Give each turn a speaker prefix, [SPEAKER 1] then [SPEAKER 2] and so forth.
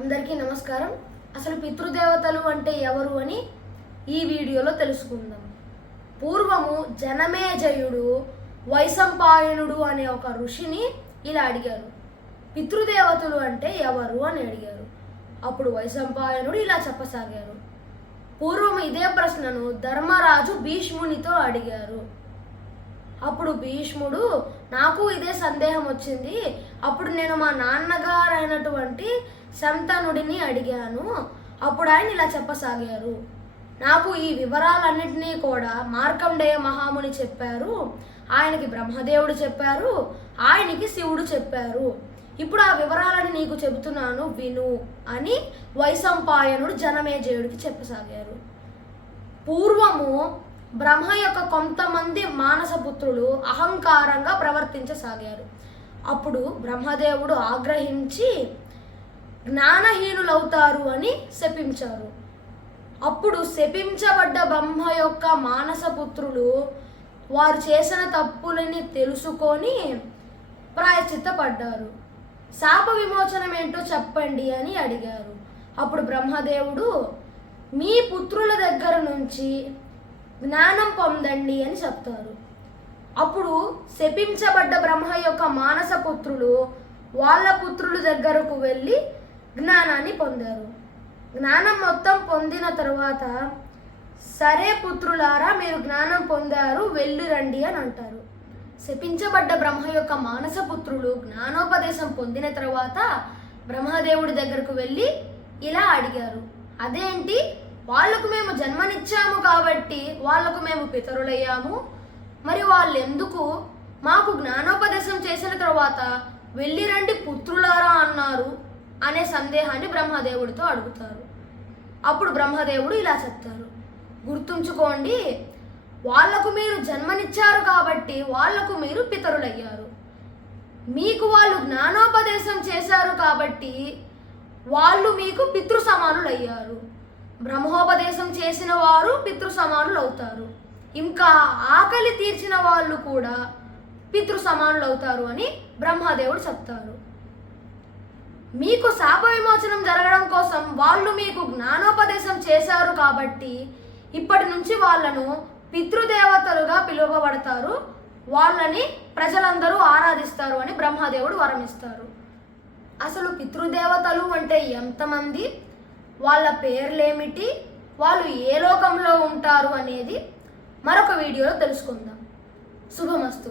[SPEAKER 1] అందరికీ నమస్కారం. అసలు పితృదేవతలు అంటే ఎవరు అని ఈ వీడియోలో తెలుసుకుందాం. పూర్వము జనమేజయుడు వైశంపాయనుడు అనే ఒక ఋషిని ఇలా అడిగారు. పితృదేవతలు అంటే ఎవరు అని అడిగారు. అప్పుడు వైశంపాయనుడు ఇలా చెప్పసాగారు. పూర్వం ఇదే ప్రశ్నను ధర్మరాజు భీష్మునితో అడిగారు. అప్పుడు భీష్ముడు నాకు ఇదే సందేహం వచ్చింది. అప్పుడు నేను మా నాన్నగారు అయినటువంటి శంతనుడిని అడిగాను. అప్పుడు ఆయన ఇలా చెప్పసాగారు. నాకు ఈ వివరాలన్నింటినీ కూడా మార్కండేయ మహాముని చెప్పారు. ఆయనకి బ్రహ్మదేవుడు చెప్పారు. ఆయనకి శివుడు చెప్పారు. ఇప్పుడు ఆ వివరాలని నీకు చెబుతున్నాను విను అని వైశంపాయనుడు జనమేజయుడికి చెప్పసాగారు. పూర్వము బ్రహ్మ యొక్క కొంతమంది మానసపుత్రులు అహంకారంగా ప్రవర్తించసాగారు. అప్పుడు బ్రహ్మదేవుడు ఆగ్రహించి జ్ఞానహీనులవుతారు అని శపించారు. అప్పుడు శపించబడ్డ బ్రహ్మ యొక్క మానసపుత్రులు వారు చేసిన తప్పులని తెలుసుకొని ప్రాయశ్చిత్తపడ్డారు. శాప విమోచనం ఏంటో చెప్పండి అని అడిగారు. అప్పుడు బ్రహ్మదేవుడు మీ పుత్రుల దగ్గర నుంచి జ్ఞానం పొందండి అని చెప్తారు. అప్పుడు శపించబడ్డ బ్రహ్మ యొక్క మానస పుత్రులు వాళ్ళ పుత్రుల దగ్గరకు వెళ్ళి జ్ఞానాన్ని పొందారు. జ్ఞానం మొత్తం పొందిన తర్వాత సరే పుత్రులారా మీరు జ్ఞానం పొందారు వెళ్ళి రండి అని అంటారు. శపించబడ్డ బ్రహ్మ యొక్క మానస పుత్రులు జ్ఞానోపదేశం పొందిన తర్వాత బ్రహ్మదేవుడి దగ్గరకు వెళ్ళి ఇలా అడిగారు. అదేంటి? వాళ్ళకు మేము జన్మనిచ్చాము కాబట్టి వాళ్ళకు మేము పితరులయ్యాము. మరి వాళ్ళు ఎందుకు మాకు జ్ఞానోపదేశం చేసిన తర్వాత వెళ్ళి రండి పుత్రులారా అన్నారు అనే సందేహాన్ని బ్రహ్మదేవుడితో అడుగుతారు. అప్పుడు బ్రహ్మదేవుడు ఇలా చెప్తారు. గుర్తుంచుకోండి వాళ్ళకు మీరు జన్మనిచ్చారు కాబట్టి వాళ్ళకు మీరు పితరులయ్యారు. మీకు వాళ్ళు జ్ఞానోపదేశం చేశారు కాబట్టి వాళ్ళు మీకు పితృ సమానులయ్యారు బ్రహ్మోపదేశం చేసిన వారు పితృ సమానులు అవుతారు ఇంకా ఆకలి తీర్చిన వాళ్ళు కూడా పితృ సమానులు అవుతారు అని బ్రహ్మదేవుడు చెప్తారు. మీకు శాప విమోచనం జరగడం కోసం వాళ్ళు మీకు జ్ఞానోపదేశం చేశారు కాబట్టి ఇప్పటి నుంచి వాళ్ళను పితృదేవతలుగా పిలువబడతారు. వాళ్ళని ప్రజలందరూ ఆరాధిస్తారు అని బ్రహ్మదేవుడు వరమిస్తారు. అసలు పితృదేవతలు అంటే ఎంతమంది? వాళ్ళ పేర్లేమిటి వాళ్ళు ఏ లోకంలో ఉంటారు అనేది మరొక వీడియోలో తెలుసుకుందాం. శుభమస్తు.